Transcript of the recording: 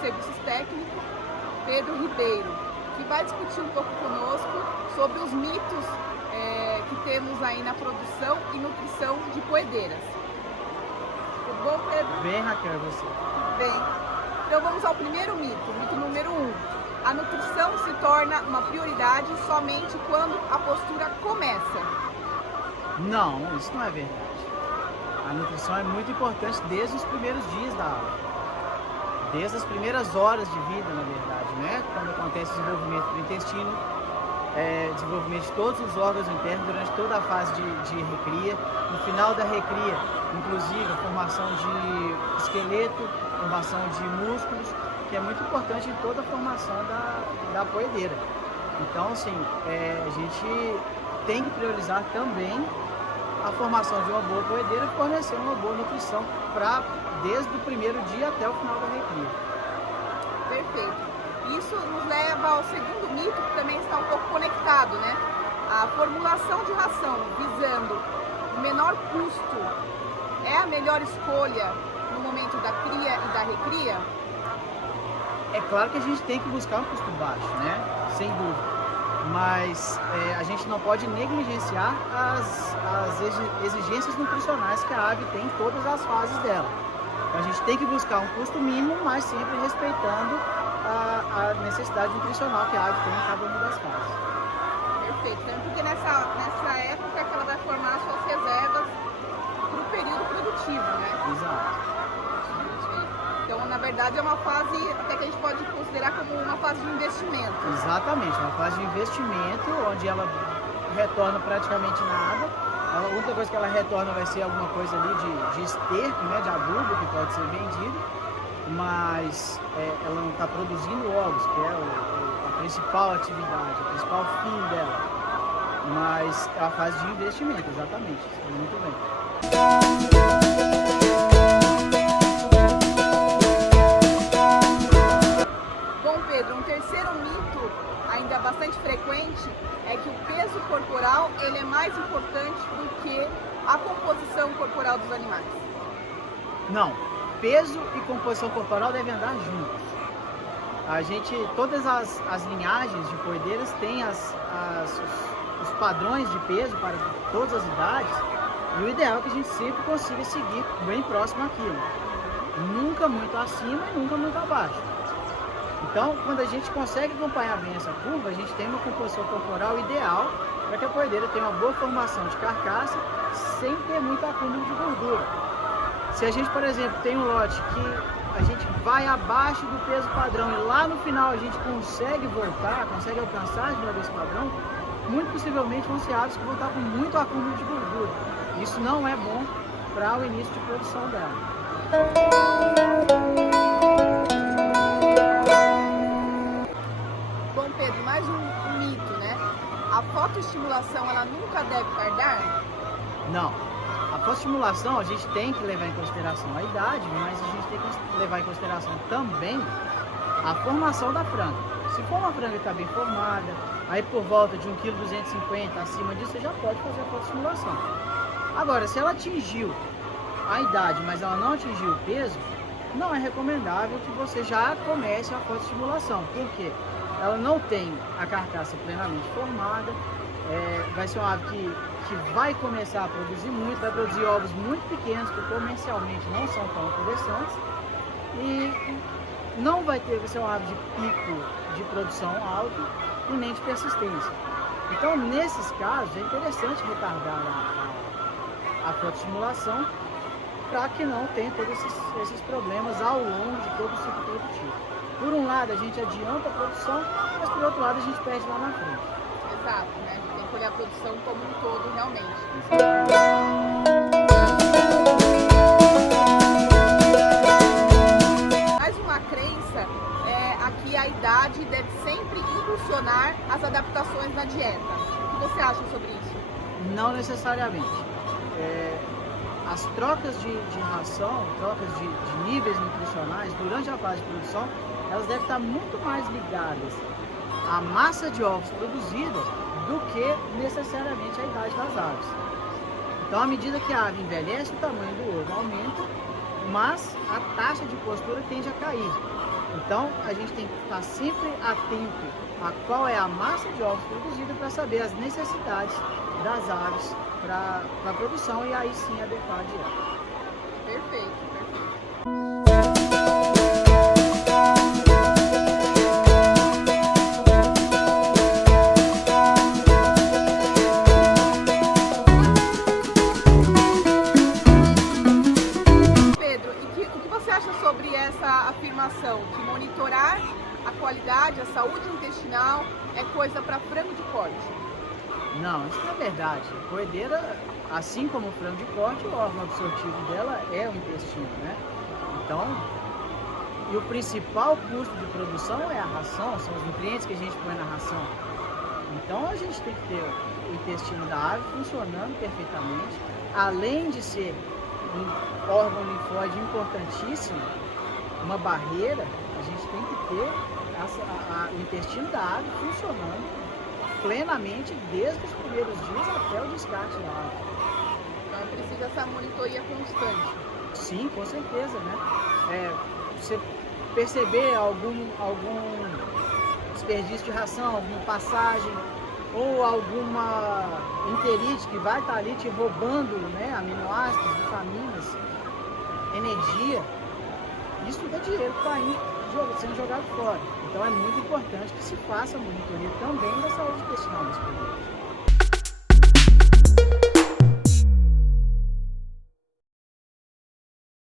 Serviços Técnicos, Pedro Ribeiro, que vai discutir um pouco conosco sobre os mitos que temos aí na produção e nutrição de poedeiras. Tudo bom, Pedro? Bem, Raquel, e você? Tudo bem. Então vamos ao primeiro mito, mito número 1. A nutrição se torna uma prioridade somente quando a postura começa. Não, isso não é verdade. A nutrição é muito importante desde os primeiros dias da aula. Desde as primeiras horas de vida, na verdade, né? Quando acontece o desenvolvimento do intestino, desenvolvimento de todos os órgãos internos durante toda a fase de recria. No final da recria, inclusive, a formação de esqueleto, formação de músculos, que é muito importante em toda a formação da poedeira. Então, assim, a gente tem que priorizar também a formação de uma boa poedeira e fornecer uma boa nutrição desde o primeiro dia até o final da recria. Perfeito. Isso nos leva ao segundo mito, que também está um pouco conectado, né? A formulação de ração visando o menor custo é a melhor escolha no momento da cria e da recria? É claro que a gente tem que buscar um custo baixo, né? Sem dúvida. Mas a gente não pode negligenciar as exigências nutricionais que a ave tem em todas as fases dela. Então, a gente tem que buscar um custo mínimo, mas sempre respeitando a necessidade nutricional que a ave tem em cada uma das fases. Perfeito, então, porque nessa época é que ela vai formar suas reservas para o período produtivo, né? Exato. Então, na verdade, é uma fase até que a gente pode considerar como uma fase de investimento. Exatamente, uma fase de investimento onde ela retorna praticamente nada. A única coisa que ela retorna vai ser alguma coisa ali de esterco, né, de adubo que pode ser vendido, mas ela não está produzindo ovos, que é a principal atividade, o principal fim dela. Mas é a fase de investimento, exatamente, muito bem. Um terceiro mito, ainda bastante frequente, é que o peso corporal ele é mais importante do que a composição corporal dos animais. Não, peso e composição corporal devem andar juntos. Todas as linhagens de poedeiras têm os padrões de peso para todas as idades, e o ideal é que a gente sempre consiga seguir bem próximo àquilo. Nunca muito acima e nunca muito abaixo. Então, quando a gente consegue acompanhar bem essa curva, a gente tem uma composição corporal ideal para que a poedeira tenha uma boa formação de carcaça sem ter muito acúmulo de gordura. Se a gente, por exemplo, tem um lote que a gente vai abaixo do peso padrão e lá no final a gente consegue voltar, consegue alcançar de novo esse padrão, muito possivelmente vão ser aves que vão estar com muito acúmulo de gordura. Isso não é bom para o início de produção dela. Mais um mito, né? A fotoestimulação, ela nunca deve tardar? Não. A fotoestimulação, a gente tem que levar em consideração a idade, mas a gente tem que levar em consideração também a formação da franga. Se for uma franga que está bem formada, aí por volta de 1,250 kg, acima disso, você já pode fazer a fotoestimulação. Agora, se ela atingiu a idade, mas ela não atingiu o peso, não é recomendável que você já comece a fotoestimulação. Por quê? Ela não tem a carcaça plenamente formada, vai ser uma ave que vai começar a produzir muito, vai produzir ovos muito pequenos que comercialmente não são tão interessantes e não vai ser uma ave de pico de produção alto e nem de persistência. Então, nesses casos, é interessante retardar a fotoestimulação para que não tenha todos esses problemas ao longo de todo o ciclo produtivo. Por um lado, a gente adianta a produção, mas por outro lado, a gente perde lá na frente. Exato, né? A gente tem que olhar a produção como um todo, realmente. Mais uma crença é a que a idade deve sempre impulsionar as adaptações na dieta. O que você acha sobre isso? Não necessariamente. As trocas de ração, trocas de níveis nutricionais durante a fase de produção, elas devem estar muito mais ligadas à massa de ovos produzida do que necessariamente à idade das aves. Então, à medida que a ave envelhece, o tamanho do ovo aumenta mas a taxa de postura tende a cair. Então, a gente tem que estar sempre atento a qual é a massa de ovos produzida para saber as necessidades das aves para a produção e aí sim adequar a dieta. Perfeito, perfeito. Pedro, e o que você acha sobre essa afirmação que monitorar a qualidade, a saúde intestinal é coisa para frango de corte? Não, isso não é verdade. A coedeira, assim como o frango de corte, o órgão absortivo dela é o intestino, né? Então, e o principal custo de produção é a ração, são os nutrientes que a gente põe na ração. Então, a gente tem que ter o intestino da ave funcionando perfeitamente, além de ser um órgão linfóide importantíssimo, uma barreira, a gente tem que ter o intestino da ave funcionando plenamente desde os primeiros dias até o descarte da ave. Então precisa essa monitoria constante. Sim, com certeza, né? Você perceber algum desperdício de ração, alguma passagem ou alguma enterite que vai estar ali te roubando, né, aminoácidos, vitaminas, energia, isso tudo é dinheiro que está sendo jogado fora. Então é muito importante que se faça a monitoria também da saúde intestinal dos produtos.